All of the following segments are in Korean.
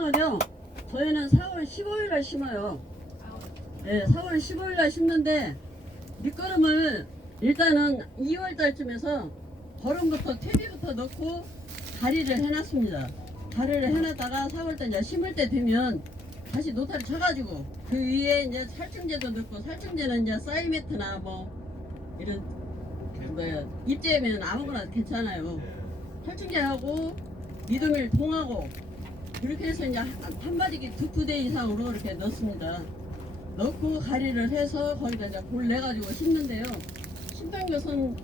사과는요, 저희는 4월 15일날 심어요. 네, 4월 15일날 심는데 밑거름을 일단은 2월달쯤에서 거름부터 퇴비부터 넣고 가리를 해놨습니다. 가리를 해놨다가 4월달 이제 심을 때 되면 다시 노타를 쳐가지고 그 위에 이제 살충제도 넣고, 살충제는 이제 사이메트나 뭐 이런 뭐야 입제면 아무거나 괜찮아요. 살충제하고 미드밀 통하고 이렇게 해서 이제 한 마디기 2푸대 이상으로 이렇게 넣습니다. 넣고 가리를 해서 거기다 이제 골 내가지고 심는데요. 심는 것은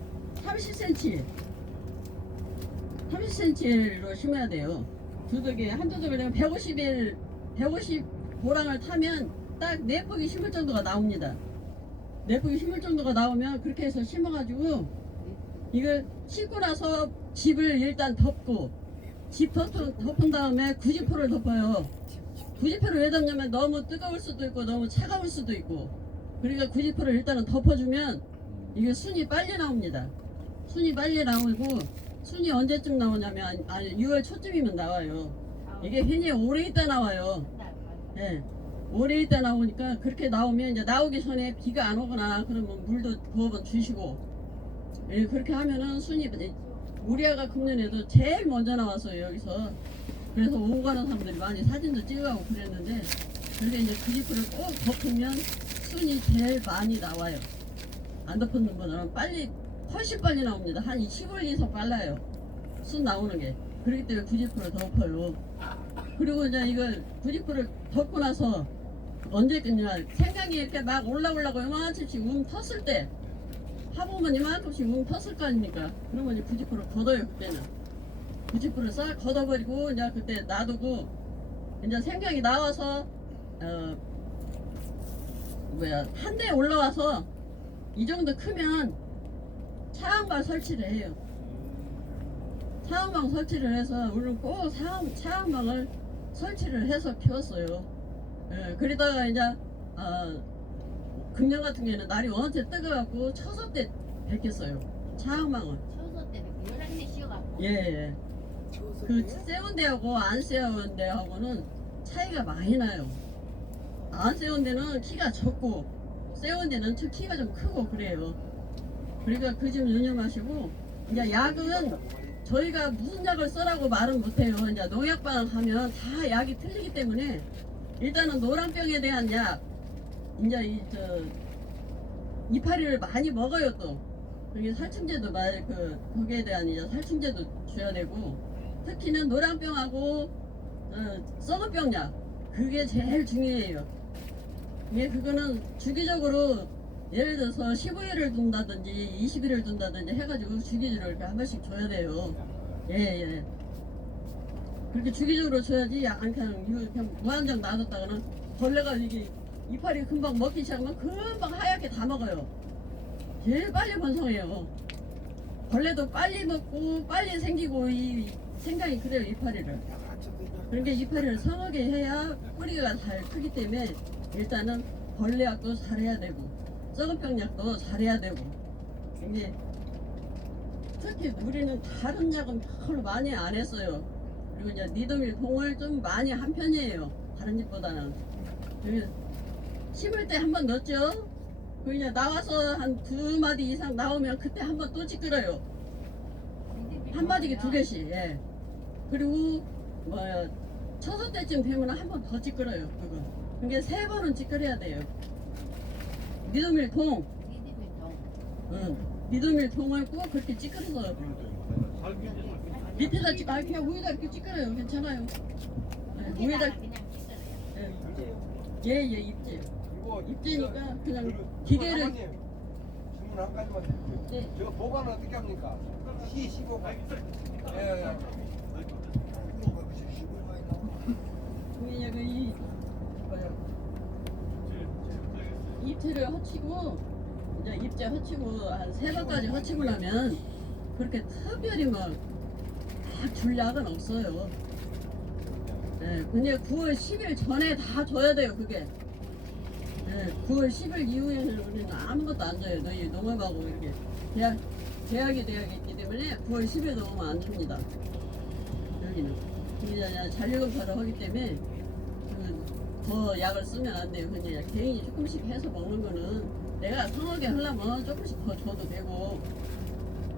30cm로 심어야 돼요. 두둑에 한 두둑을 내면 150 고랑을 타면 딱 4포기 심을 정도가 나옵니다. 4포기 심을 정도가 나오면 그렇게 해서 심어가지고 이걸 심고 나서 집을 일단 덮고, 집 덮은 다음에 90%를 덮어요. 90%를 왜 덮냐면 너무 뜨거울 수도 있고 너무 차가울 수도 있고, 그러니까 90%를 일단은 덮어주면 이게 순이 빨리 나옵니다. 순이 빨리 나오고, 순이 언제쯤 나오냐면 6월 초쯤이면 나와요. 이게 굉장히 오래 있다 나와요. 네. 오래 있다 나오니까, 그렇게 나오면 이제 나오기 전에 비가 안 오거나 그러면 물도 두어 주시고, 예, 그렇게 하면은 순이, 우리아가 금년에도 제일 먼저 나왔어요, 여기서. 그래서 오고 가는 사람들이 많이 사진도 찍어가고 그랬는데, 그렇게 이제 90%를 꼭 덮으면 순이 제일 많이 나와요. 안 덮은 분들은 빨리, 훨씬 빨리 나옵니다. 한 15일 이상 빨라요, 순 나오는 게. 그렇기 때문에 90%를 덮어요. 그리고 이제 이걸 90%를 덮고 나서 언제 끝냐, 생강이 이렇게 막 올라오려고 요만큼씩 텄을 때, 화보면 이만큼씩 텄을 거 아닙니까? 그러면 이제 90%를 걷어요. 그때는 90%를 싹 걷어버리고 이제 그때 놔두고, 이제 생강이 나와서 한 대 올라와서 이 정도 크면 차항방 설치를 해요. 차항방 설치를 해서, 우리는 꼭 차항방을 설치를 해서 키웠어요. 예, 그러다가 이제 금년 같은 경우에는 날이 워낙 뜨거워갖고 처서 때 뵙겠어요, 차항방을. 처서 때 여러 개 씌워갖고. 예. 그 세운 데하고 안 세운 데하고는 차이가 많이 나요. 안 세운 데는 키가 적고 세운 데는 키가 좀 크고 그래요. 그러니까 그 점 유념하시고, 이제 약은 저희가 무슨 약을 써라고 말은 못해요. 이제 농약방 가면 다 약이 틀리기 때문에, 일단은 노란병에 대한 약, 이제 이파리를 많이 먹어요. 또 그게 살충제도 거기에 대한 이제 살충제도 줘야 되고, 특히는 노란병하고 썩은 병약, 그게 제일 중요해요. 그거는 주기적으로 예를 들어서 15일을 둔다든지 20일을 둔다든지 해가지고 주기적으로 이렇게 한 번씩 줘야 돼요. 예. 그렇게 주기적으로 줘야지, 그냥 무한정 놔뒀다가는 벌레가 이게 이파리 금방 먹기 시작하면 금방 하얗게 다 먹어요. 제일 빨리 번성해요. 벌레도 빨리 먹고 빨리 생기고, 이 생강이 그래요, 이파리를. 그러니까 이파리를 성하게 해야 뿌리가 잘 크기 때문에 일단은 벌레약도 잘해야 되고 썩은 병약도 잘해야 되고, 이게 특히 우리는 다른 약은 별로 많이 안 했어요. 그리고 이제 니도밀 통을 좀 많이 한 편이에요, 다른 집보다는. 심을 때 한 번 넣었죠. 그 이제 나와서 한 2마디 이상 나오면 그때 한 번 또 찌끄러요. 한 마디కి 2개씩. 예. 그리고 처서 때쯤 되면 한 번 더 찌끄러요, 그거. 그게 3번은 찌끄려야 돼요. 니도밀 통. 니도밀 통을 꼭 그렇게 찌끄러서 밑에다 그냥 위에다 이렇게 찌끄러요. 괜찮아요. 예, 위에다. 예, 입제. 입제니까 그냥 기계를. 질문 한 가지만 드릴게요. 네. 저 보관은 어떻게 합니까? C15가. 예. 입체를 허치고, 이제 입제 허치고 한 3번까지 허치고 나면 그렇게 특별히 줄 약은 없어요. 네, 근데 9월 10일 전에 다 줘야 돼요, 그게. 네, 9월 10일 이후에는 우리는 아무것도 안 줘요. 너희 농업하고 이렇게 계약이 있기 때문에 9월 10일 넘으면 안 줍니다, 여기는. 잔류검사를 하기 때문에 더 약을 쓰면 안 돼요. 그냥 개인이 조금씩 해서 먹는 거는 내가 성하게 하려면 조금씩 더 줘도 되고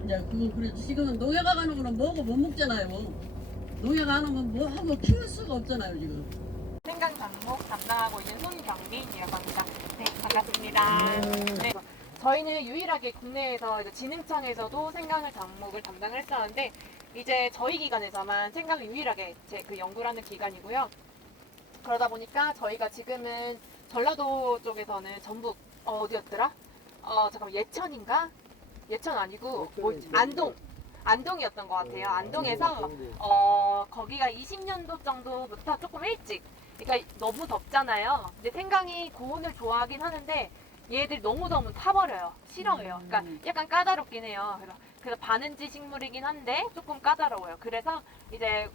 이제 그거 그래 지금은 농약 안 하는 거는 뭐고 못 먹잖아요. 농약 안 하면 뭐 하고 키울 수가 없잖아요 지금. 생강 장목 담당하고 있는 손경민이라고 합니다. 네, 반갑습니다. 네. 저희는 유일하게 국내에서 이제 진흥청에서도 생강을 장목을 담당을 했었는데 이제 저희 기관에서만 생강을 유일하게 그 연구를 하는 기관이고요. 그러다 보니까 저희가 지금은 전라도 쪽에서는 전북 어디였더라? 잠깐만 예천인가? 예천 아니고 안동이었던 것 같아요. 안동에서 거기가 20년도 정도부터 조금 일찍, 그러니까 너무 덥잖아요. 근데 생강이 고온을 좋아하긴 하는데 얘들 너무 더우면 타버려요. 싫어해요. 그러니까 약간 까다롭긴 해요. 그래서 반은지 식물이긴 한데 조금 까다로워요. 그래서 이제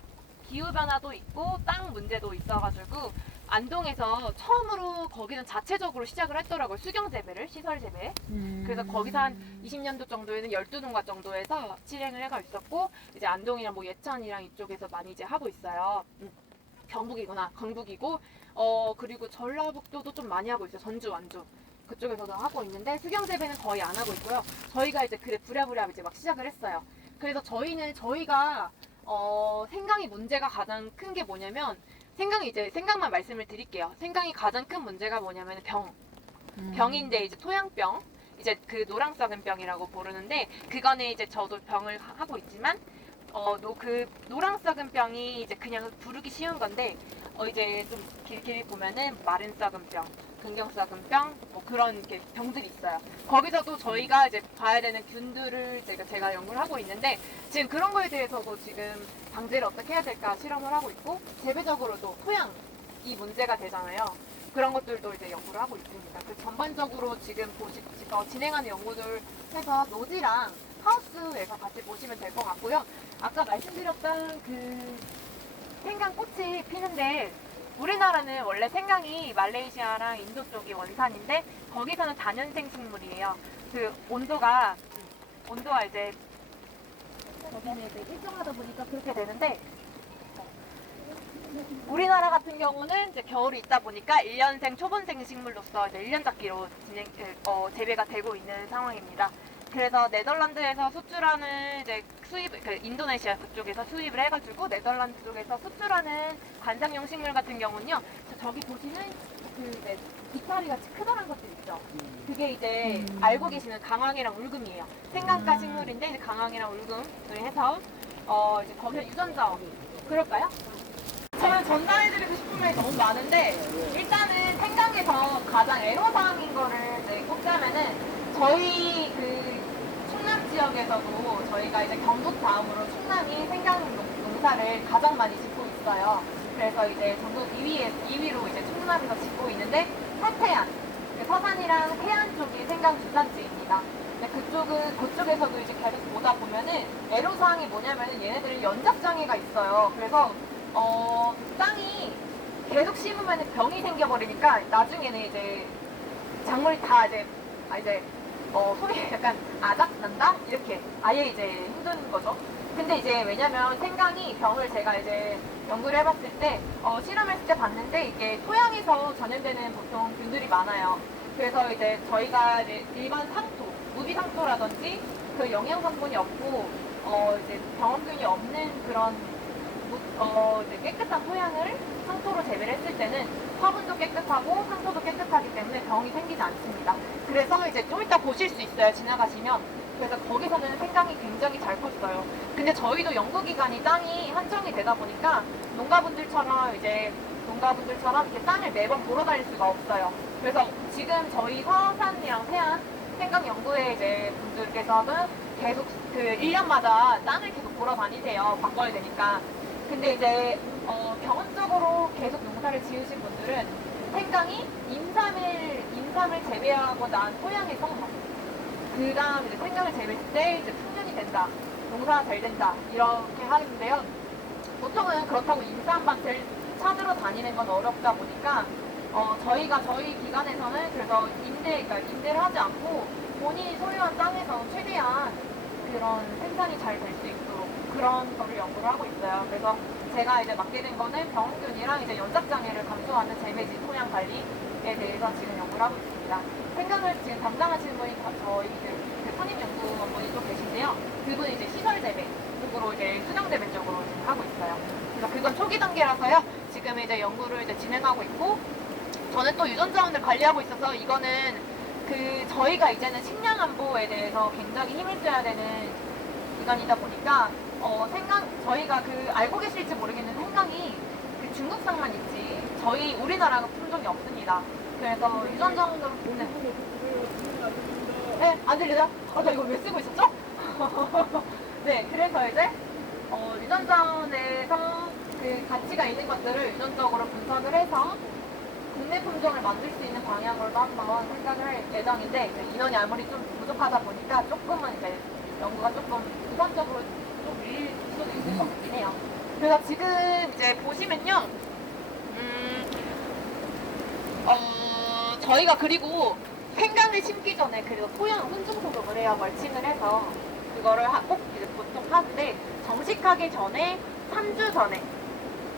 기후 변화도 있고 땅 문제도 있어가지고 안동에서 처음으로 거기는 자체적으로 시작을 했더라고요. 수경 재배를, 시설 재배. 그래서 거기서 한 20년도 정도에는 12농가 정도에서 실행을 해가 있었고 이제 안동이랑 뭐 예천이랑 이쪽에서 많이 이제 하고 있어요. 경북이구나, 강북이고 그리고 전라북도도 좀 많이 하고 있어요. 전주, 완주 그쪽에서도 하고 있는데 수경 재배는 거의 안 하고 있고요. 저희가 이제 그래 부랴부랴 이제 막 시작을 했어요. 그래서 저희가 생강이 문제가 가장 큰 게 뭐냐면 생강만 말씀을 드릴게요. 생강이 가장 큰 문제가 뭐냐면 병인데 이제 토양병, 이제 그 노랑썩은병이라고 부르는데 그거는 이제 저도 병을 하고 있지만 그 노랑썩은병이 이제 그냥 부르기 쉬운 건데 이제 좀 길게 보면은 마른썩은병, 근경썩은병 뭐 그런 게 병들이 있어요. 거기서도 저희가 이제 봐야 되는 균들을 제가 연구를 하고 있는데 지금 그런 거에 대해서도 지금 방제를 어떻게 해야 될까 실험을 하고 있고 재배적으로도 토양이 문제가 되잖아요. 그런 것들도 이제 연구를 하고 있습니다. 그 전반적으로 지금 진행하는 연구들 해서 노지랑 하우스에서 같이 보시면 될 것 같고요. 아까 말씀드렸던 그 생강꽃이 피는데 우리나라는 원래 생강이 말레이시아랑 인도 쪽이 원산인데 거기서는 다년생 식물이에요. 그 온도가 이제 거기는 이제 일정하다 보니까 그렇게 되는데 우리나라 같은 경우는 이제 겨울이 있다 보니까 1년생 초본생 식물로서 이제 1년작기로 재배가 되고 있는 상황입니다. 그래서 네덜란드에서 수출하는 이제 인도네시아 그쪽에서 수입을 해가지고 네덜란드 쪽에서 수출하는 관상용 식물 같은 경우는요. 저기 보시는 그 이파리 같이 크다란 것들 있죠. 그게 이제 알고 계시는 강황이랑 울금이에요. 생강가 식물인데 이제 강황이랑 울금을 해서 이제 거기서 유전자 그럴까요? 저는 전달해드리고 싶은 말이 너무 많은데 일단은 생강에서 가장 애로사항인 거를 이제 꼽자면은 저희 그 충남 지역에서도 저희가 이제 경북 다음으로 충남이 생강 농사를 가장 많이 짓고 있어요. 그래서 이제 전국 2위로 이제 충남에서 짓고 있는데 서태안, 서산이랑 해안 쪽이 생강 주산지입니다. 근데 그쪽에서도 이제 계속 보다 보면은 애로사항이 뭐냐면은 얘네들은 연작장애가 있어요. 그래서 땅이 계속 심으면 병이 생겨버리니까 나중에는 이제 작물이 다 이제 소리 약간 아작 난다? 이렇게 아예 이제 힘든 거죠. 근데 이제 왜냐면 생강이 병을 제가 이제 연구를 해봤을 때 실험했을 때 봤는데 이게 토양에서 전염되는 보통 균들이 많아요. 그래서 이제 저희가 이제 일반 상토, 무비상토라든지 그 영양 성분이 없고 이제 병원균이 없는 그런 이제 깨끗한 토양을 상토로 재배를 했을 때는 화분도 깨끗하고 상토도 깨끗하기 때문에 병이 생기지 않습니다. 그래서 이제 좀 이따 보실 수 있어요. 지나가시면. 그래서 거기서는 생강이 굉장히 잘 컸어요. 근데 저희도 연구기관이 땅이 한정이 되다 보니까 농가분들처럼 이렇게 땅을 매번 보러 다닐 수가 없어요. 그래서 지금 저희 서산이랑 세안 생강 연구회 이제 분들께서는 계속 그 1년마다 땅을 계속 보러 다니세요. 바꿔야 되니까. 근데 이제 경험적으로 계속 농사를 지으신 분들은 생강이 인삼을 재배하고 난 토양에서 그 다음 이제 생강을 재배했을 때 이제 풍년이 된다, 농사가 잘 된다 이렇게 하는데요. 보통은 그렇다고 인삼밭을 찾으러 다니는 건 어렵다 보니까 저희 기관에서는 그래서 임대를 하지 않고 본인이 소유한 땅에서 최대한 그런 생산이 잘 될 수 있도록 그런 거를 연구를 하고 있어요. 그래서 제가 이제 맡게 된 거는 병원균이랑 이제 연작장애를 감소하는 재배지 토양 관리에 대해서 지금 연구를 하고 있습니다. 생각을 지금 담당하시는 분이 저희 선임연구원분이 또 계신데요. 그분이 이제 시설 재배 쪽으로 이제 수정 재배 쪽으로 지금 하고 있어요. 그래서 그건 초기 단계라서요. 지금 이제 연구를 이제 진행하고 있고, 저는 또 유전자원을 관리하고 있어서 이거는 저희가 이제는 식량 안보에 대해서 굉장히 힘을 써야 되는 기간이다 보니까 저희가 알고 계실지 모르겠는 생강이 중국산만 있지 우리나라 품종이 없습니다. 그래서 유전자원으로 네, 안 들리죠? 나 이거 왜 쓰고 있었죠? 네, 그래서 이제 유전자원에서 가치가 있는 것들을 유전적으로 분석을 해서 국내 품종을 만들 수 있는 방향으로 한번 생각을 할 예정인데, 이제 인원이 아무리 좀 부족하다 보니까 조금은 이제 연구가 조금 우선적으로 좀 밀릴 수도 있을 것 같긴 해요. 그래서 지금 이제 보시면요, 저희가 그리고 생강을 심기 전에 그래도 토양 훈중 소독을 해야 멀칭을 해서 그거를 꼭 이제 보통 하는데, 정식하기 전에 3주 전에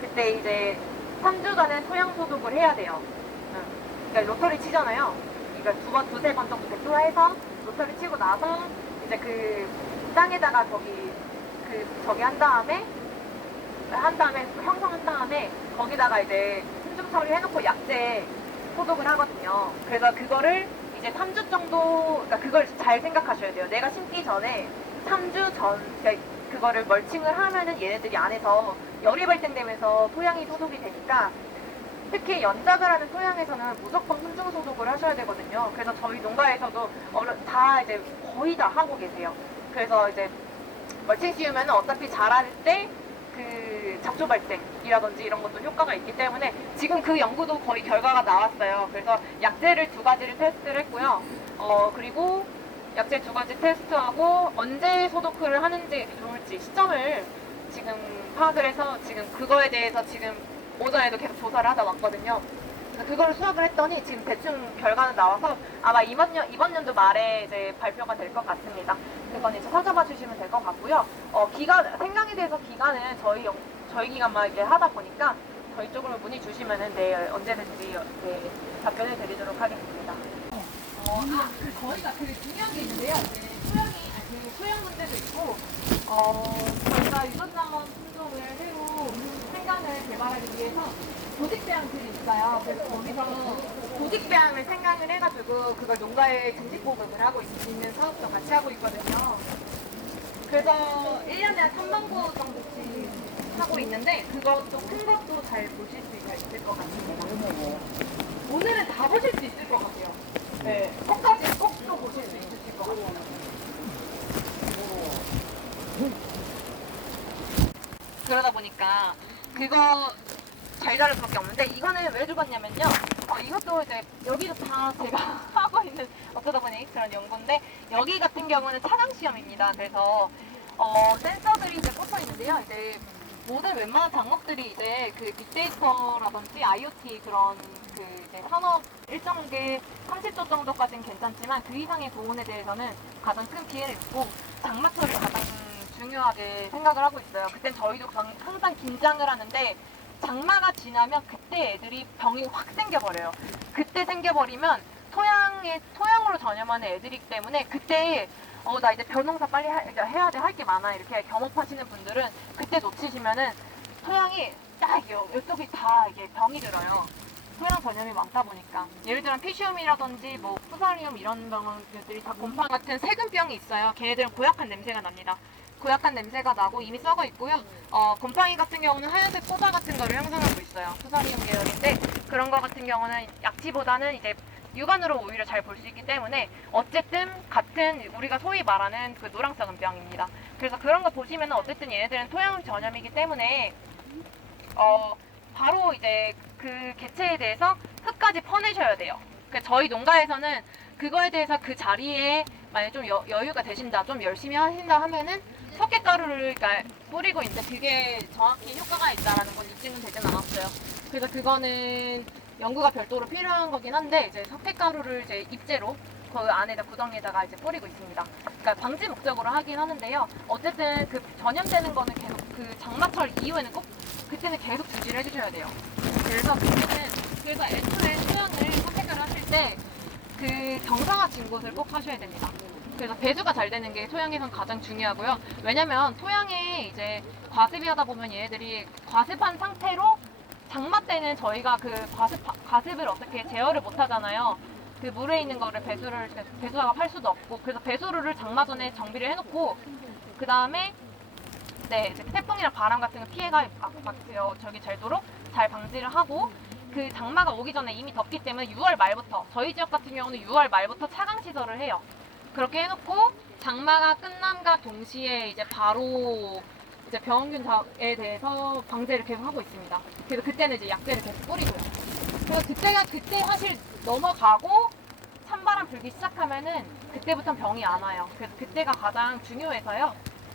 그때 이제 3주 전에 토양 소독을 해야 돼요. 그러니까 로터리 치잖아요. 그러니까 두세 번 정도 대토해서 로터리 치고 나서 이제 땅에다가 저기 한 다음에 형성한 다음에 거기다가 이제 훈중 처리해놓고 약재 소독을 하거든요. 그래서 그거를 이제 3주 정도, 그러니까 그걸 잘 생각하셔야 돼요. 내가 심기 전에 3주 전, 그러니까 그거를 멀칭을 하면은 얘네들이 안에서 열이 발생되면서 토양이 소독이 되니까, 특히 연작을 하는 토양에서는 무조건 훈중 소독을 하셔야 되거든요. 그래서 저희 농가에서도 다 이제 거의 다 하고 계세요. 그래서 이제 멀칭 씌우면 어차피 자랄 때 잡초 발생이라든지 이런 것도 효과가 있기 때문에 지금 그 연구도 거의 결과가 나왔어요. 그래서 약재를 2가지를 테스트를 했고요. 그리고 약재 2가지 테스트하고 언제 소독을 하는지 좋을지 시점을 지금 파악을 해서 지금 그거에 대해서 지금 오전에도 계속 조사를 하다 왔거든요. 그래서 그거를 수확을 했더니 지금 대충 결과는 나와서 아마 이번 연도 말에 이제 발표가 될 것 같습니다. 그건 이제 찾아봐 주시면 될 것 같고요. 생강에 대해서 기간은 저희 기간만 이렇게 하다 보니까 저희 쪽으로 문의 주시면은 언제든지 답변을 드리도록 하겠습니다. 저희가 되게 중요한 게 있는데요. 토양 문제도 있고, 저희가 유전자원 품종을 새로 생강을 개발하기 위해서 조직배양들이 있어요. 그래서 거기서 조직배양을 생강을 해가지고 그걸 농가에 증식 보급을 하고 있는 사업도 같이 하고 있거든요. 그래서 1년에 한 3만 구 정도씩 하고 있는데, 그것도 큰 것도 잘 보실 수 있을 것 같습니다. 오늘은 다 보실 수 있을 것 같아요. 네, 끝까지 꼭 또 보실 수 있으실 것 같아요. 그러다 보니까 그거 잘 자를 수밖에 없는데, 이거는 왜 죽었냐면요. 이것도 이제 여기도 다 제가 하고 있는 어쩌다 보니 그런 연구인데, 여기 같은 경우는 차량 시험입니다. 그래서 센서들이 이제 꽂혀 있는데요. 이제 모든 웬만한 작목들이 이제 빅데이터라든지 IoT 그런 이제 산업 일정계 30도 정도까지는 괜찮지만 그 이상의 고온에 대해서는 가장 큰 피해를 입고 장마철이 가장 중요하게 생각을 하고 있어요. 그땐 저희도 항상 긴장을 하는데, 장마가 지나면 그때 애들이 병이 확 생겨버려요. 그때 생겨버리면 토양으로 전염하는 애들이기 때문에 그때 나 이제 벼농사 빨리 해야 돼, 할 게 많아 이렇게 겸업하시는 분들은 그때 놓치시면은 토양이 딱 이쪽이 다 이게 병이 들어요. 토양 전염이 많다 보니까. 예를 들면 피시움이라든지 푸사리움 이런 병들이 다 곰팡이 같은 세균병이 있어요. 걔네들은 고약한 냄새가 납니다. 고약한 냄새가 나고 이미 썩어 있고요. 곰팡이 같은 경우는 하얀색 포자 같은 거를 형성하고 있어요. 푸사리움 계열인데, 그런 거 같은 경우는 약지보다는 이제 육안으로 오히려 잘 볼 수 있기 때문에 어쨌든 같은 우리가 소위 말하는 노랑썩은 병입니다. 그래서 그런 거 보시면 어쨌든 얘네들은 토양 전염이기 때문에 바로 이제 그 개체에 대해서 흙까지 퍼내셔야 돼요. 그러니까 저희 농가에서는 그거에 대해서 그 자리에 만약에 좀 여유가 되신다, 좀 열심히 하신다 하면은 석회가루를 뿌리고 있는데, 그게 정확히 효과가 있다라는 건 입증은 되진 않았어요. 그래서 그거는 연구가 별도로 필요한 거긴 한데, 이제 석회가루를 이제 입재로 그 안에다 구덩이에다가 이제 뿌리고 있습니다. 그러니까 방지 목적으로 하긴 하는데요. 어쨌든 전염되는 거는 계속 그 장마철 이후에는 꼭 그때는 계속 주지를 해주셔야 돼요. 그래서 애초에 토양을 선택을 하실 때 그 경사가 진 곳을 꼭 하셔야 됩니다. 그래서 배수가 잘 되는 게 토양에선 가장 중요하고요. 왜냐면 토양에 이제 과습이 하다 보면 얘네들이 과습한 상태로 장마 때는 저희가 그 과습을 어떻게 제어를 못 하잖아요. 그 물에 있는 거를 배수화가 팔 수도 없고, 그래서 배수로를 장마 전에 정비를 해놓고, 그 다음에 네, 이제 태풍이나 바람 같은 거 피해가 저기 되도록 잘 방지를 하고, 그 장마가 오기 전에 이미 덥기 때문에 6월 말부터, 저희 지역 같은 경우는 6월 말부터 차강 시설을 해요. 그렇게 해놓고 장마가 끝남과 동시에 이제 바로 이제 병원균에 대해서 방제를 계속 하고 있습니다. 그래서 그때는 이제 약제를 계속 뿌리고요. 그래서 그때 사실 넘어가고 찬바람 불기 시작하면은 그때부터 병이 안 와요. 그래서 그때가 가장 중요해서요.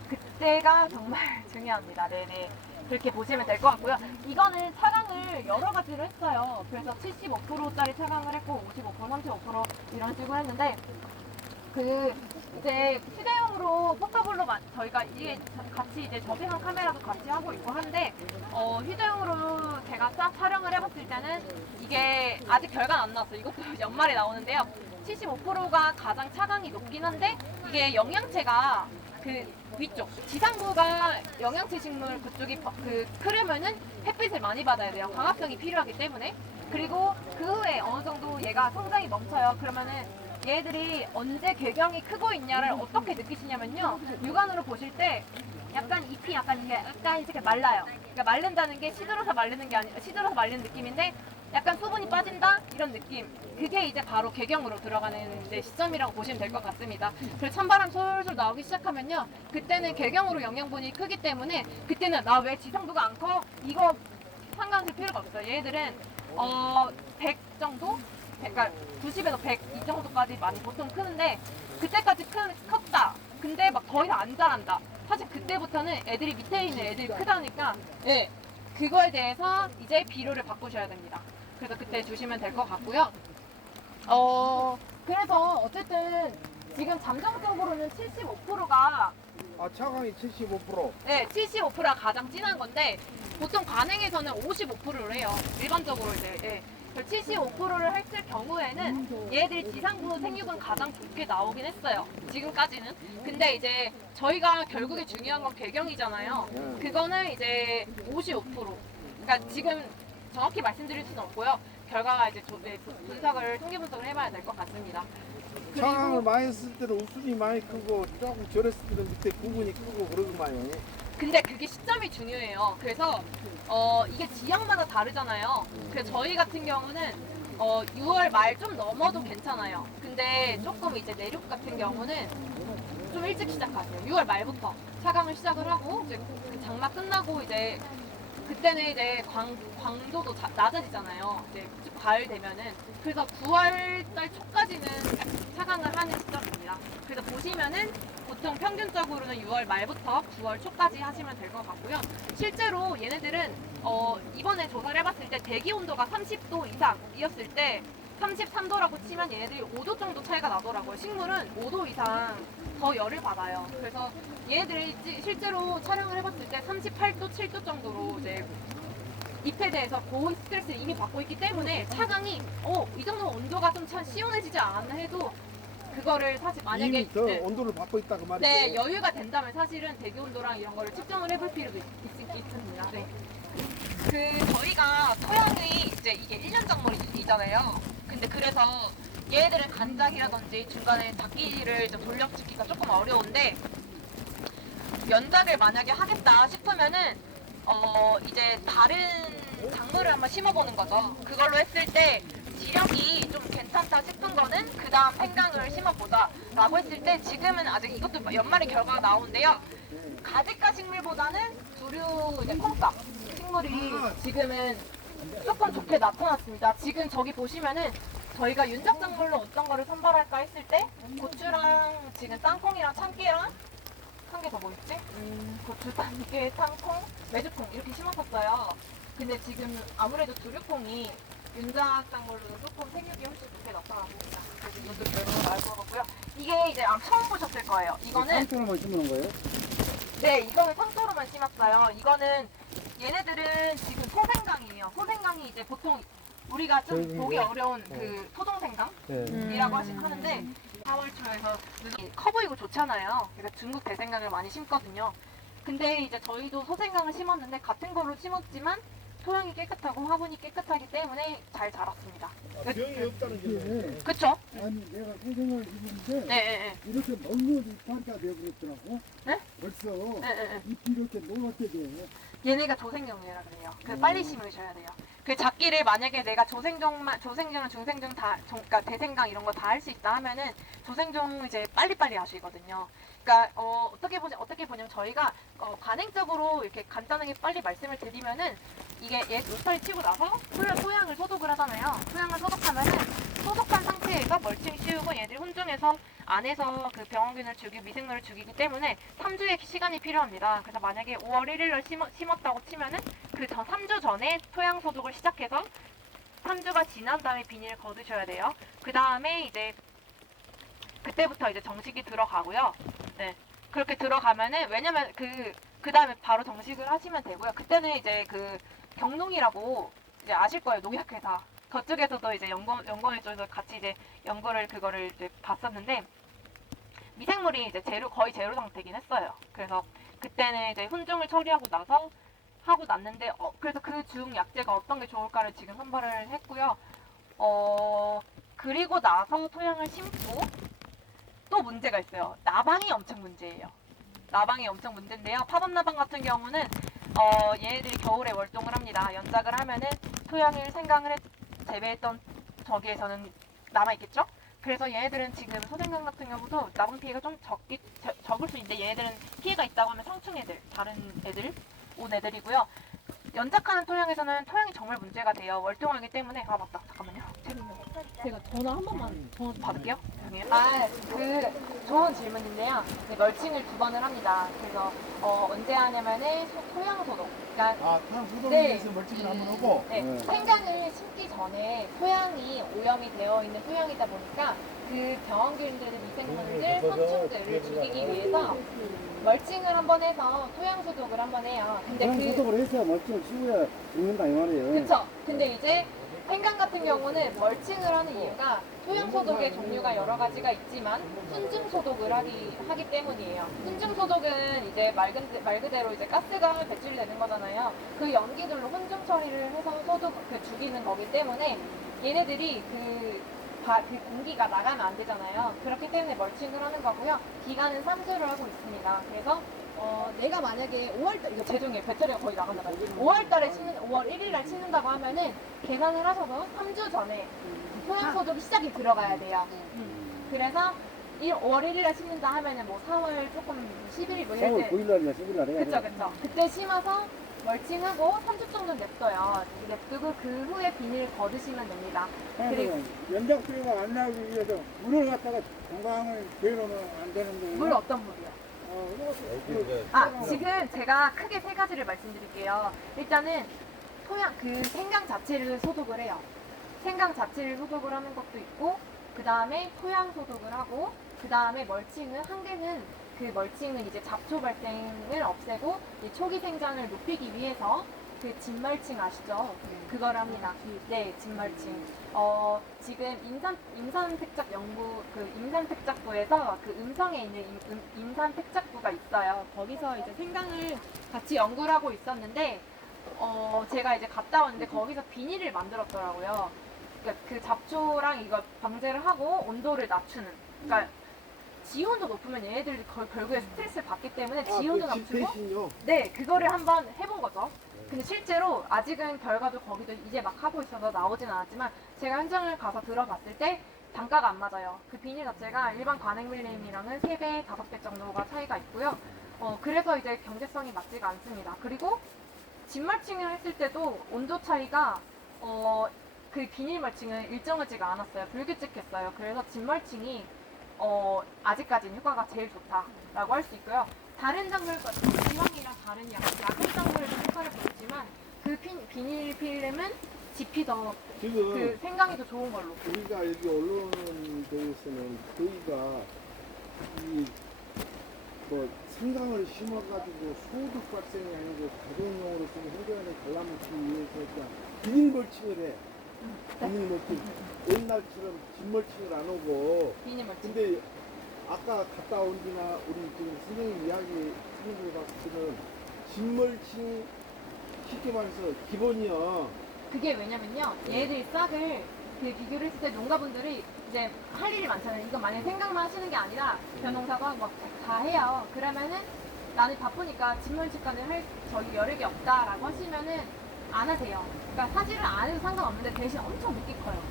그때가 정말 중요합니다. 네네. 그렇게 보시면 될 것 같고요. 이거는 차강을 여러 가지로 했어요. 그래서 75%짜리 차강을 했고 55%, 35% 이런 식으로 했는데 이제 휴대용으로 포터블로 저희가 이게 같이 이제 저시선 카메라도 같이 하고 있고 한데 휴대용으로 제가 촬영을 해봤을 때는 이게 아직 결과는 안 나왔어요. 이것도 연말에 나오는데요. 75%가 가장 차강이 높긴 한데 이게 영양체가 그 위쪽 지상부가 영양체 식물 그쪽이 크려면은 햇빛을 많이 받아야 돼요. 광합성이 필요하기 때문에. 그리고 그 후에 어느 정도 얘가 성장이 멈춰요. 그러면은 얘들이 언제 개경이 크고 있냐를 어떻게 느끼시냐면요. 육안으로 보실 때 약간 잎이 약간 이렇게 말라요. 그러니까 마른다는 게 시들어서 말리는 게 아니라 시들어서 말리는 느낌인데 약간 수분이 빠진다 이런 느낌. 그게 이제 바로 개경으로 들어가는 이제 시점이라고 보시면 될 것 같습니다. 그래서 찬바람 솔솔 나오기 시작하면요. 그때는 개경으로 영양분이 크기 때문에 그때는 나 왜 지상부가 안 커? 이거 상관 쓸 필요가 없어요. 얘들은 100 정도? 그러니까 90에서 100 이 정도까지 많이 보통 크는데 그때까지 컸다. 근데 막 더 이상 안 자란다. 사실 그때부터는 애들이 밑에 있는 애들이 크다니까 네, 그거에 대해서 이제 비료를 바꾸셔야 됩니다. 그래서 그때 주시면 될 것 같고요. 그래서 어쨌든 지금 잠정적으로는 75%가 차강이 75%. 네, 75%가 가장 진한 건데 보통 관행에서는 55%를 해요. 일반적으로 이제 예. 75%를 했을 경우에는 얘들이 지상부 생육은 가장 좋게 나오긴 했어요. 지금까지는. 근데 이제 저희가 결국에 중요한 건 개경이잖아요. 그거는 이제 55%. 그러니까 지금 정확히 말씀드릴 수는 없고요. 결과가 이제 통계 분석을 해봐야 될 것 같습니다. 차강을 많이 했을 때는 웃음이 많이 크고 조금 절했을 때는 밑에 부분이 크고 그러더만요. 근데 그게 시점이 중요해요. 그래서 이게 지역마다 다르잖아요. 그래서 저희 같은 경우는 6월 말 좀 넘어도 괜찮아요. 근데 조금 이제 내륙 같은 경우는 좀 일찍 시작하세요. 6월 말부터 차강을 시작을 하고 이제 그 장마 끝나고 이제 그때는 이제 광도도 낮아지잖아요. 이제 쭉 가을 되면은. 그래서 9월달 초까지는 차강을 하는 시점입니다. 그래서 보시면은 보통 평균적으로는 6월 말부터 9월 초까지 하시면 될 것 같고요. 실제로 얘네들은 이번에 조사를 해봤을 때 대기 온도가 30도 이상이었을 때 33도라고 치면 얘네들이 5도 정도 차이가 나더라고요. 식물은 5도 이상 더 열을 받아요. 그래서 얘네들이 실제로 촬영을 해봤을 때 38도, 7도 정도로 이제 잎에 대해서 고온 스트레스를 이미 받고 있기 때문에 차강이 이 정도 온도가 좀 시원해지지 않았나 해도 그거를 사실 만약에 이미 더 온도를 받고 있다 그 말이죠. 네, 여유가 된다면 사실은 대기 온도랑 이런 거를 측정을 해볼 필요도 있습니다. 네. 저희가 토양이 이제 이게 1년 작물이잖아요. 근데 그래서 얘들은 간작이라든지 중간에 닭기를 좀 돌려주기가 조금 어려운데 연작을 만약에 하겠다 싶으면은 이제 다른 작물을 한번 심어보는 거죠. 그걸로 했을 때 지력이 좀 괜찮다 싶은 거는 그 다음 생강을 심어보자 라고 했을 때 지금은 아직 이것도 연말에 결과가 나오는데요. 가지가 식물보다는 두류 이제 콩값 식물이 지금은 조금 좋게 나타났습니다. 지금 저기 보시면은 저희가 윤작작물로 어떤 거를 선발할까 했을 때 고추랑 지금 땅콩이랑 참깨랑 한 개 더 뭐 있지? 고추, 참깨, 땅콩, 메주콩 이렇게 심었었어요. 근데 지금 아무래도 두류콩이 윤작작물로는 조금 생육이 훨씬 좋게 나타났습니다. 그래서 이것도 결과가 나올 것 같고요. 이게 이제 처음 보셨을 거예요. 이거는 땅콩을 뭐 심는 거예요? 네, 이거는 상토로만 심었어요. 이거는 얘네들은 지금 소생강이에요. 소생강이 이제 보통 우리가 좀 보기 어려운 그 토종생강이라고 하는데 4월 초에서 커 보이고 좋잖아요. 그러니까 중국 대생강을 많이 심거든요. 근데 이제 저희도 소생강을 심었는데 같은 거로 심었지만 토양이 깨끗하고 화분이 깨끗하기 때문에 잘 자랐습니다. 병이 없다는 게 그쵸? 아니 내가 소생을 입었는데 네. 이렇게 먹는 이파리가 되어버렸더라고. 네? 벌써 네. 잎이 이렇게 노랗게 돼. 얘네가 조생종이라 그래요. 그 빨리 심으셔야 돼요. 그 작기를 만약에 내가 조생종이랑 중생종 다, 그러니까 대생강 이런 거 다 할 수 있다 하면은 조생종 이제 빨리빨리 하시거든요. 그러니까 어떻게 보냐면 저희가 관행적으로 이렇게 간단하게 빨리 말씀을 드리면은 이게 얘 로타리 치고 나서 토양을 소독을 하잖아요. 토양을 소독하면은 소독한 상태에서 멀칭 씌우고 얘들 혼종해서 안에서 그 병원균을 죽이고 미생물을 죽이기 때문에 3주의 시간이 필요합니다. 그래서 만약에 5월 1일날 심었다고 치면은 그 전 3주 전에 토양 소독을 시작해서 3주가 지난 다음에 비닐을 걷으셔야 돼요. 그 다음에 이제 그때부터 이제 정식이 들어가고요. 네. 그렇게 들어가면은 왜냐면 그 다음에 바로 정식을 하시면 되고요. 그때는 이제 그 경농이라고 이제 아실 거예요. 농약회사. 그쪽에서도 이제 연구원 쪽에서 같이 이제 그거를 이제 봤었는데 미생물이 이제 거의 제로 상태긴 했어요. 그래서 그때는 이제 훈증을 처리하고 나서 하고 났는데 그래서 그 중 약재가 어떤 게 좋을까를 지금 선발을 했고요. 그리고 나서 토양을 심고 또 문제가 있어요. 나방이 엄청 문제예요. 나방이 엄청 문제인데요. 파범나방 같은 경우는 얘네들이 겨울에 월동을 합니다. 연작을 하면은 토양을 생강을 재배했던 저기에서는 남아있겠죠? 그래서 얘네들은 지금 소생강 같은 경우도 나방 피해가 좀 적을 수 있는데 얘네들은 피해가 있다고 하면 성충 애들, 다른 애들, 온 애들이고요. 연작하는 토양에서는 토양이 정말 문제가 돼요. 월동하기 때문에 맞다. 잠깐만요. 제가 전화 한 번만 받을게요. 그 좋은 질문인데요. 네, 멀칭을 2번을 합니다. 그래서 언제 하냐면은 토양 소독. 그러니까 토양 소독을 네. 위해서 멀칭을 한번 하고 네, 생강을 심기 전에 토양이 오염이 되어 있는 토양이다 보니까 그 병원균들, 미생물들, 선충들을 죽이기 위해서 멀칭을 한번 해서 토양 소독을 한번 해요. 근데 그냥 소독을 했어야 멀쩡히 씌워야 죽는다 이 말이에요. 그쵸. 근데 이제 생강 같은 경우는 멀칭을 하는 이유가 토양 소독의 종류가 여러 가지가 있지만 훈증 소독을 하기 때문이에요. 훈증 소독은 이제 말 그대로 이제 가스가 배출되는 거잖아요. 그 연기들로 훈증 처리를 해서 죽이는 거기 때문에 얘네들이 그 공기가 나가면 안 되잖아요. 그렇기 때문에 멀칭을 하는 거고요. 기간은 3주를 하고 있습니다. 그래서 내가 만약에 5월달, 이거 죄송해요. 배터리가 거의 나간다고요. 5월 1일 날 치는다고 하면은 계산을 하셔서 3주 전에 토양 소독 시작이 들어가야 돼요. 그래서 5월 1일 날 심는다 하면은 뭐 4월 조금 11일 뭐 이럴 4월 때. 9일 날이나 10일 날 해야 돼. 그쵸. 그때 심어서 멀칭하고 3주 정도 냅둬요. 냅두고 그 후에 비닐을 걷으시면 됩니다. 그리고 연장 수리가 안 나오기 위해서 물을 갖다가 건강을 배로는 안 되는데. 물 어떤 물이요? 지금 제가 크게 3가지를 말씀드릴게요. 일단은 그 생강 자체를 소독을 해요. 생강 자체를 소독을 하는 것도 있고, 그 다음에 토양 소독을 하고, 그 다음에 멀칭은 한 개는 그 멀칭은 이제 잡초 발생을 없애고 초기 생장을 높이기 위해서 그 진멀칭 아시죠? 그걸 합니다. 네, 진멀칭. 지금 임산택작부에서 그 음성에 있는 임산택작부가 있어요. 거기서 이제 생강을 같이 연구를 하고 있었는데, 제가 이제 갔다 왔는데 거기서 비닐을 만들었더라고요. 그러니까 그 잡초랑 이거 방제를 하고 온도를 낮추는. 그러니까 지온도 높으면 얘네들이 결국에 스트레스를 받기 때문에 지온도 낮추고. 네, 그거를 한번 해본 거죠. 근데 실제로 아직은 결과도 거기도 이제 막 하고 있어서 나오진 않았지만 제가 현장을 가서 들어봤을 때 단가가 안 맞아요. 그 비닐 자체가 일반 관행밀림이랑은 3배, 5배 정도가 차이가 있고요. 그래서 이제 경제성이 맞지가 않습니다. 그리고 진멀칭을 했을 때도 온도 차이가 그 비닐 멀칭은 일정하지가 않았어요. 불규칙했어요. 그래서 진멀칭이 아직까지는 효과가 제일 좋다라고 할 수 있고요. 다른 작물과 지방이랑 다른 약은 작물에도 효과를 보였지만 그 비닐 필름은 짚이 더 지금 그 생강이 더 좋은 걸로. 우리가 여기 언론에서는 저희가 이 뭐 생강을 심어가지고 소득 발생이 아니고 가정용으로 쓰는 행정안에 관람을 위해서 그냥 비닐 멀칭을 해. 비닐 멀칭. 옛날처럼 진 멀칭을 안 오고. 비닐 멀칭. 근데 아까 갔다 온 지나 우리 지금 선생님 이야기 하는 거 봤을 때는 진 멀칭 쉽게 말해서 기본이요. 그게 왜냐면요, 얘네들이 싹을 그 비교를 했을 때 농가분들이 이제 할 일이 많잖아요. 이거 만약에 생각만 하시는 게 아니라 변농사도 하고 막 다 해요. 그러면은 나는 바쁘니까 진물직관을 할 저기 여력이 없다라고 하시면은 안 하세요. 그러니까 사실은 안 해도 상관없는데 대신 엄청 늦게 커요.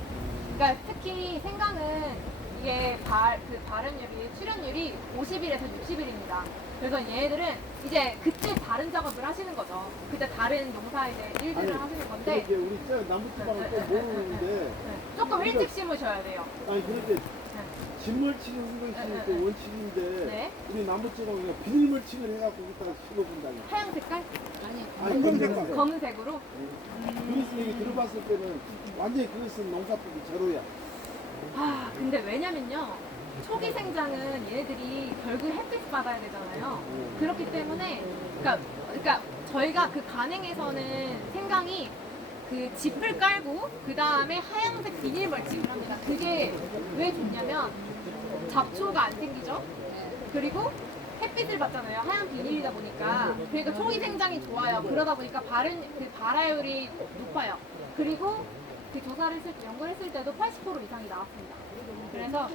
그러니까 특히 생강은 이게 발현율이, 출현율이 50일에서 60일입니다. 그래서 얘네들은 이제 그때 다른 작업을 하시는 거죠. 그때 다른 농사 이제 일들을 하시는 건데 이게 우리 남부지방은 또 모르는데 조금 일찍 심으셔야 돼요. 아니 그런데 진멀칭을 한번 또 원칙인데 네. 우리 남부지방은 비닐멀칭을 해갖고 여기다가 심어본다니. 하얀 색깔? 아니 검은색깔. 검은색으로? 그래서 얘기 들어봤을 때는 완전히 그것은 농사법이 제로야. 아, 근데 왜냐면요. 초기 생장은 얘네들이 결국 햇빛 받아야 되잖아요. 그렇기 때문에, 그러니까 저희가 그 간행에서는 생강이 그 짚을 깔고 그 다음에 하얀색 비닐 멀칭을 합니다. 그게 왜 좋냐면 잡초가 안 생기죠. 그리고 햇빛을 받잖아요. 하얀 비닐이다 보니까. 그러니까 초기 생장이 좋아요. 그러다 보니까 발화율이 높아요. 그리고 그 조사를 했을 때, 연구를 했을 때도 80% 이상이 나왔습니다. 그래서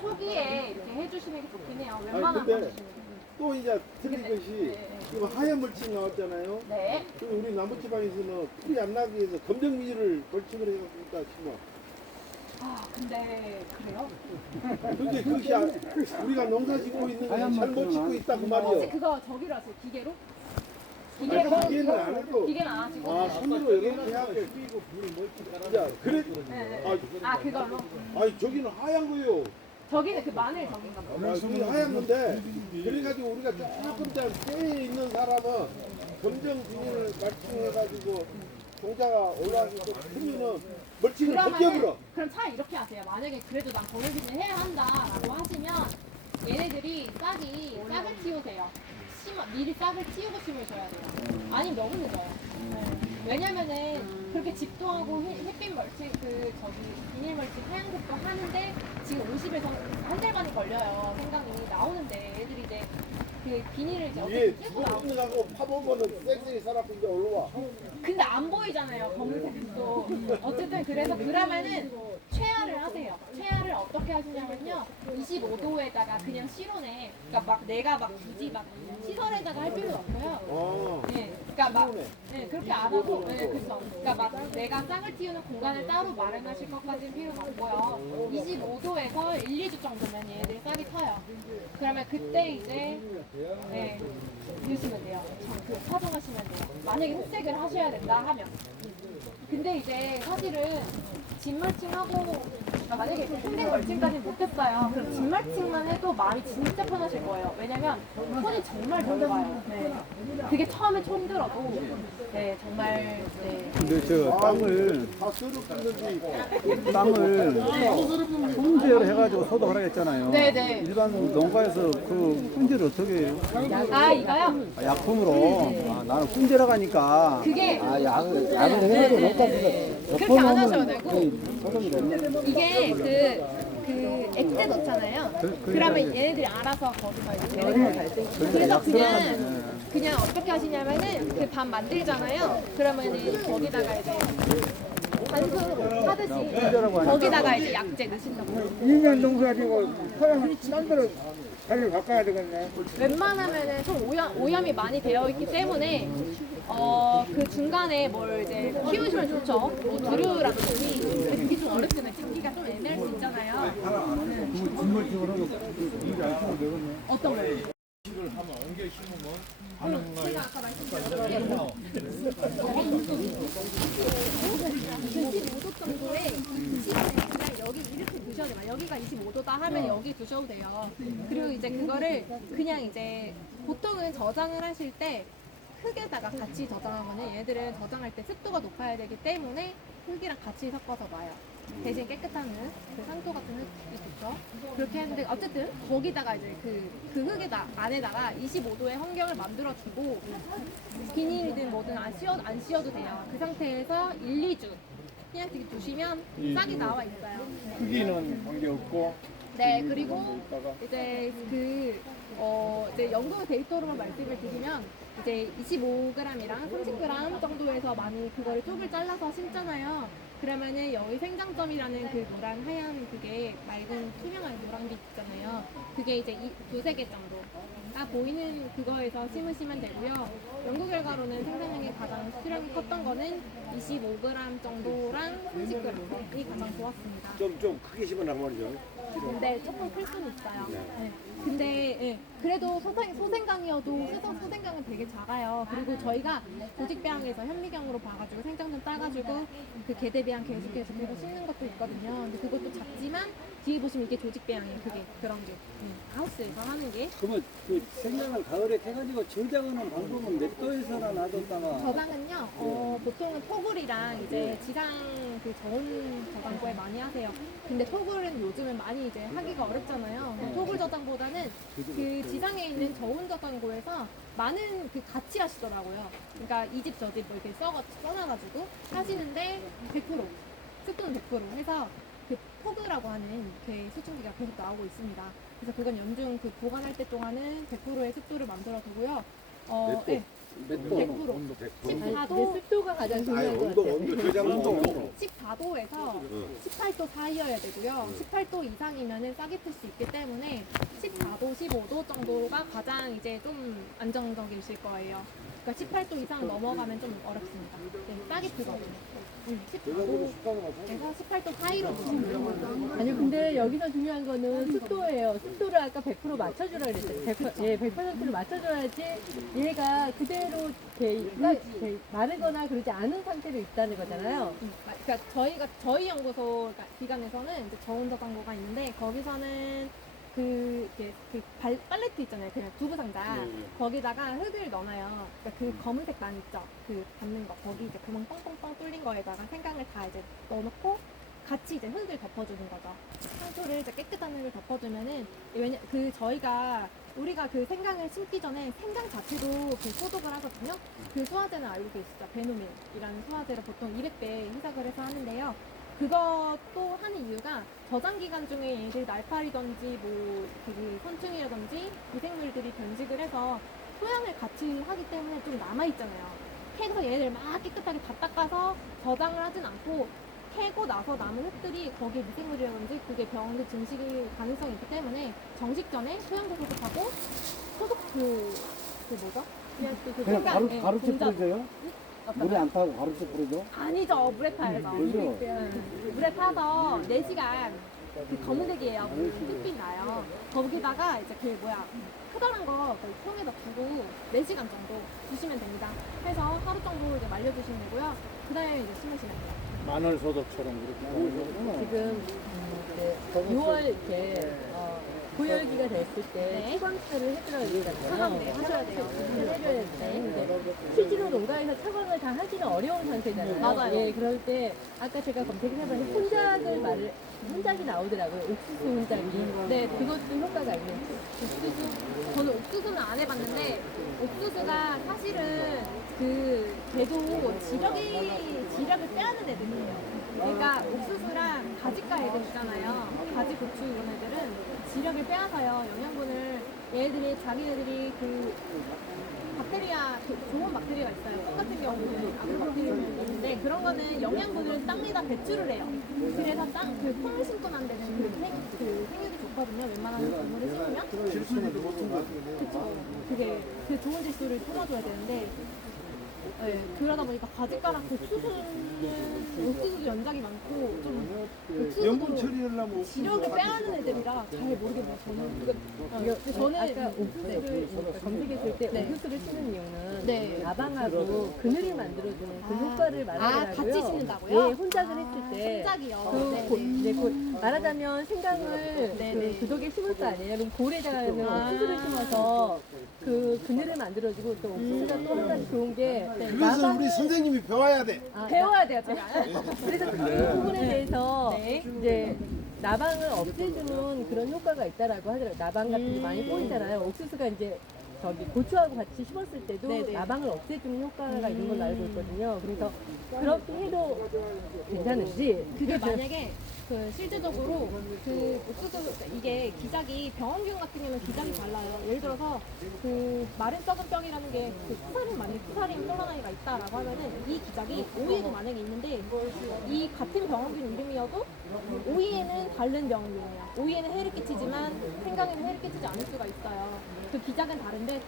초기에 이렇게 해주시는 게 좋긴 해요. 웬만하면 근데 해주시는 게. 또 이제 틀린 네. 것이 네. 지금 하얀 멀칭 나왔잖아요. 네. 그리고 우리 남부지방에서는 풀이 안 나기 위해서 검정 비닐을 멀칭을 해갖고 있다 심어. 아, 근데 그래요? 근데 그것이 우리가 농사 짓고 있는 거 잘못 짓고 있다 그 혹시 말이요. 그거 저기로 하세요? 기계로? 기계는 안 해도 기계는 안 하시고? 아 손으로 이렇게 하게. 야 그래. 네. 아, 그걸로? 아니 저기는 하얀 거요. 저기는 그 마늘 저긴가 봐. 아, 그게 하얀 건데 그래가지고 우리가 조금 더 뼈에 있는 사람은 검정 비닐을 멀칭해가지고 종자가 올라가서 크면은 멀칭을 벗겨버려. 그럼 차라리 이렇게 하세요. 만약에 그래도 난 거물비는 해야 한다라고 하시면 얘네들이 싹을 틔우세요. 미리 싹을 틔우고 심으셔야 돼요. 아니면 너무 늦어요. 네. 왜냐면은 그렇게 집도하고 햇빛 멀칭 비닐 멀칭 하얀색도 하는데 지금 50에서 한 달 반이 걸려요. 생강이 나오는데 애들이 이제 그 비닐을 이제 이게 어떻게 끼고 나오고 죽어가고 파보면은 쌩쌩이 살아서 이제 올라와. 근데 안 보이잖아요. 검은색도. 어쨌든 그래서 그러면은 최하를 하세요. 최하를 어떻게 하시냐면요. 25도에다가 그냥 실온에, 그러니까 막 내가 막 굳이 막 시설에다가 할 필요는 없고요. 네, 그러니까 막 그렇게 안 하고, 그렇죠. 그러니까 막 내가 싹을 틔우는 공간을 따로 마련하실 것까지는 필요는 없고요. 25도에서 1, 2주 정도면 얘네들이 싹이 터요. 그러면 그때 이제 넣으시면 돼요. 차정하시면 돼요. 만약에 흑색을 하셔야 된다 하면. 근데 이제 사실은 진멀칭하고 만약에 흰색 멀칭까지는 못했어요. 그럼 진멀칭만 해도 말이 진짜 편하실 거예요. 왜냐면 손이 정말 덜 가요. 네. 그게 처음에 좀 힘들어도 정말 근데 저 땅을 다 썰어 뜯는데 훈제를 해가지고 소독을 하겠잖아요. 네네. 일반 농가에서 그 훈제를 어떻게 해요? 아 이거요? 약품으로. 나는 훈제라고 하니까. 그게 약을 해가지고 농가에서 그렇게 안 하셔도 되고 소독이 됐네. 이게 그 액체 넣잖아요. 그러면 얘네들이 알아서 거기서 이제 되는 거예요. 그래서 그냥 어떻게 하시냐면은 그 밥 만들잖아요. 그러면은 거기다가 이제 단순으로 하듯이 거기다가 이제 약재 넣으신다고. 이면 농사지고 토양을 딴 데로 자리를 바꿔야 되겠네. 웬만하면은 좀 오염이 많이 되어 있기 때문에 그 중간에 뭘 이제 키우시면 좋죠. 뭐 두류라든지. 근데 그게 좀 어렵잖아요. 찾기가 좀 애매할 수 있잖아요. 진물증을 하고 일이 안 쓰면 되겠네. 어떤 거요? 하는 제가 아까 말씀드렸던 25도 정도의 시간에 그냥 여기 이렇게 두셔도 돼요. 여기가 25도다 하면 여기 두셔도 돼요. 그리고 이제 그거를 그냥 이제 보통은 저장을 하실 때 흙에다가 같이 저장하면은 얘들은 저장할 때 습도가 높아야 되기 때문에 흙이랑 같이 섞어서 놔요. 대신 깨끗한 흙, 그 산토 같은 흙이 좋죠. 그렇게 했는데 어쨌든 거기다가 이제 그 흙에다 안에다가 25도의 환경을 만들어주고 비닐이든 뭐든 안 씌워도 돼요. 그 상태에서 1, 2주 그냥 되게 두시면 싹이 나와 있어요. 크기는 관계없고 네, 그리고 이제 이제 연구 데이터로만 말씀을 드리면 이제 25g이랑 30g 정도에서 많이 그거를 쪽을 잘라서 심잖아요. 그러면은 여기 생장점이라는 그 노란 하얀 그게 맑은 투명한 노란빛 있잖아요. 그게 이제 두세 개 정도가 보이는 그거에서 심으시면 되고요. 연구 결과로는 생산량이 가장 수량이 컸던 거는 25g 정도랑 30g이 가장 좋았습니다. 좀 크게 심어란 말이죠. 근데 조금 클 수는 있어요. 네. 근데 예, 그래도 소생강이어도 소생강은 되게 작아요. 그리고 저희가 조직배양에서 현미경으로 봐가지고 생장점 따가지고 그 개대배양 계속해서 계속 심는 것도 있거든요. 근데 그것도 작지만 뒤에 보시면 이게 조직배양이에요. 그런 게 하우스에서 하는 게. 그러면 그 생장을 가을에 캐가지고 저장하는 방법은 몇 도에서나 놔뒀다가 저장은요, 보통은 토굴이랑 이제 지상 그 저온 저장고에 많이 하세요. 근데 토굴은 요즘은 많이 이제 하기가 어렵잖아요. 토굴 저장보다는 그 지상에 있는 저온 저장고에서 많은 그 같이 하시더라고요. 그러니까 이 집 저 집 뭐 이렇게 써놔가지고 하시는데 100% 습도는 100% 해서 그 포그라고 하는 그 수증기가 계속 나오고 있습니다. 그래서 그건 연중 그 보관할 때 동안은 100%의 습도를 만들어 두고요. 네. 몇 도? 100%. 14도, 근데 습도가 가장 중요한 것 같아요. 저장 온도. 14도에서 18도 사이여야 되고요. 18도 이상이면은 싹이 틀 수 있기 때문에 14도, 15도 정도가 가장 이제 좀 안정적이실 거예요. 그러니까 18도 이상 넘어가면 좀 어렵습니다. 네, 싹이 틀거든요. 14도에서 18도 사이로 두시면 돼요. 아니 근데 여기서 중요한 거는 습도예요. 습도를 아까 100% 맞춰주라 그랬어요. 100%를 맞춰줘야지 얘가 그대로 이렇게 마르거나 그러지 않은 상태로 있다는 거잖아요. 그러니까 저희 연구소 기관에서는 이제 저온 저장고가 있는데 거기서는 그 팔레트 있잖아요. 그냥 두부 상자. 거기다가 흙을 넣어놔요. 그러니까 그 검은색 만 있죠. 그 닿는 거. 거기 이제 구멍 뻥뻥뻥 뚫린 거에다가 생강을 다 이제 넣어놓고 같이 이제 흙을 덮어주는 거죠. 상토를 이제 깨끗한 흙을 덮어주면은 저희가 우리가 그 생강을 심기 전에 생강 자체도 그 소독을 하거든요. 그 소화제는 알고 계시죠? 베노밀이라는 소화제를 보통 200배 희석을 해서 하는데요. 그것도 하는 이유가 저장 기간 중에 얘들 날파리든지 그 선충이라든지 미생물들이 변식을 해서 토양을 같이 하기 때문에 좀 남아있잖아요. 캐서 얘를 막 깨끗하게 다 닦아서 저장을 하진 않고 캐고 나서 남은 흙들이 거기에 미생물이라든지 그게 병원들 증식일 가능성이 있기 때문에 정식 전에 토양도 소독하고 소독 뭐죠? 그냥 그 그냥 생강, 가루째 공작. 뿌려줘요? 물에 안 타고 가루째 뿌려줘? 아니죠. 물에 타야죠. 그죠? 물에 타서 4시간 그 검은색이에요. 햇빛 나요. 거기다가 이제 크다란 거 통에다 두고 4시간 정도 두시면 됩니다. 해서 하루 정도 이제 말려주시면 되고요. 그 다음에 이제 심으시면 돼요. 마늘 소독처럼 그렇게 하는 지금 6월 이렇게 고열기가 됐을 때 네. 차광차를 해주라고 그러잖아요. 차광, 네, 하셔야 돼요. 해줘야 되는데 실제로 농가에서 차광을 다 하기는 어려운 상태잖아요. 맞아요. 예, 그럴 때 아까 제가 검색을 해봤는데 혼작이 나오더라고요. 옥수수 혼작이. 네. 그것도 효과가 있는지. 저는 옥수수는 안 해봤는데 옥수수가 사실은 걔도 지력을 빼앗는 애들이에요. 그러니까 옥수수랑 가지과 애들 있잖아요. 가지, 고추 이런 애들은 지력을 빼앗아요. 영양분을 자기네들이 박테리아, 좋은 박테리아가 있어요. 콩 같은 경우는 아크박테리아 있는데 그런 거는 영양분을 땅에다 배출을 해요. 그래서 콩을 심고 난 데는 생육이 좋거든요. 웬만한 동물을 심으면. 질소도 높은 거 같은데. 그쵸. 그게 그 좋은 질소를 풀어줘야 되는데, 네, 그러다 보니까 가지가랑 옥수수도 연작이 많고 좀 염분 옥수수도 처리를 하려면 지력을 빼앗는 애들이라 잘 모르겠네요. 저는 아까 옥수수를 검색했을 때 네. 옥수수를 치는 이유는 네. 나방하고 그늘이 만들어주는 그 효과를 말하더라고요. 같이 심는다고요? 네, 혼작을 했을 때. 혼작이요. 말하자면 생강을 네. 그 구석에 심을 거 아니에요. 그럼 골에다가는 옥수수를 심어서 그 그늘을 만들어주고 또 옥수수가 또 한 가지 좋은 게 그것은 우리 선생님이 배워야 돼. 배워야 돼요, 제가. 그래서 그 부분에 대해서 네. 이제 나방을 없애주는 그런 효과가 있다라고 하더라고요. 나방 같은 게 많이 보이잖아요. 옥수수가 이제 저기 고추하고 같이 심었을 때도 네네. 나방을 없애주는 효과가 있는 걸로 알고 있거든요. 그래서 그렇게 해도 괜찮은지 그게 만약에 그 실제적으로 그 옥수수 이게 기작이 병원균 같은 경우는 기작이 달라요. 예를 들어서 그 마른 썩은 병이라는 게그 푸사린 만약에 푸사린 콜로나이가 있다라고 하면은 이 기작이 오이에도 만약에 있는데 이 같은 병원균 이름이어도 오이에는 다른 병원균이에요. 오이에는 해를 끼치지만 생강에는 해를 끼치지 않을 수가 있어요. 그 기작은 다른데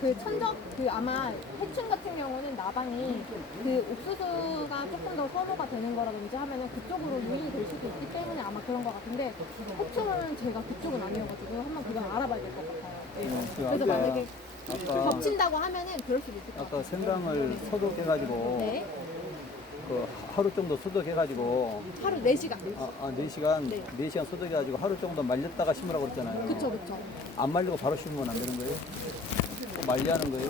그 천적 그 아마 해충 같은 경우는 나방이 그 옥수수가 조금 더 선호가 되는 거라든지 하면은 그쪽으로 유인이 될 수도 있기 때문에 아마 그런 것 같은데 해충은 제가 그쪽은 아니어가지고 한번 그건 알아봐야 될 것 같아요. 네. 그래서 만약에 아까 겹친다고 하면은 그럴 수도 있을 것 같아요. 아까 생강을 소독해가지고 네. 그 하루 정도 소독해가지고 하루 4시간. 4시간 네. 4시간 소독해가지고 하루 정도 말렸다가 심으라고 그랬잖아요. 그쵸, 그쵸. 안 말리고 바로 심으면 안 되는 거예요? 말리하는 거예요?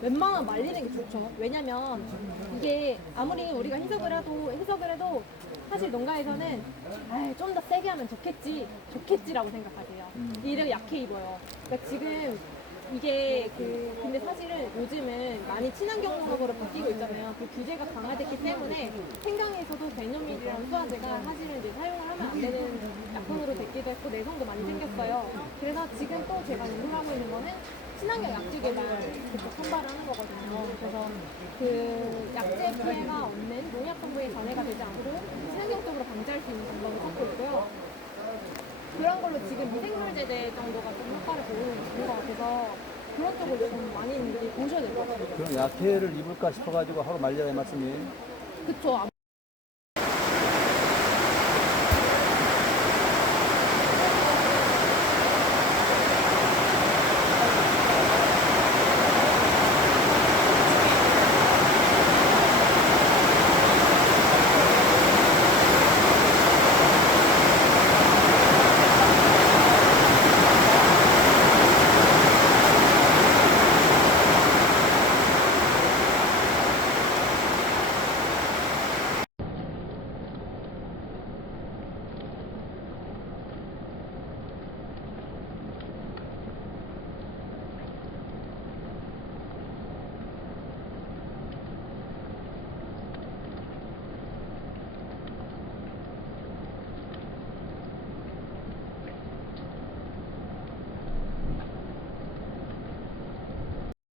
웬만하면 말리는 게 좋죠. 왜냐면 이게 아무리 우리가 해석을 해도 사실 농가에서는 좀 더 세게 하면 좋겠지라고 생각하세요. 이래서 약해 입어요. 그러니까 지금 이게 근데 사실은 요즘은 많이 친환경 농업으로 바뀌고 있잖아요. 그 규제가 강화됐기 때문에 생강에서도 베노밀이라는 수화제가 사실은 이제 사용을 하면 안 되는 약품으로 됐기도 했고 내성도 많이 생겼어요. 그래서 지금 또 제가 연구하고 있는 거는 친환경 약제 개발 그쪽 선발을 하는 거거든요. 그래서 그 약제 피해가 없는 농약 성분이 전해가 되지 않도록 친환경적으로 방지할 수 있는 방법을 찾고 있고요. 그런 걸로 지금 미생물 제대 정도가 좀 효과를 보이고 있는 것 같아서 그런 쪽으로 좀 많이 보셔야 될 것 같아요. 그럼 약해를 입을까 싶어가지고 하루 말리라 이 말씀이에요? 그쵸.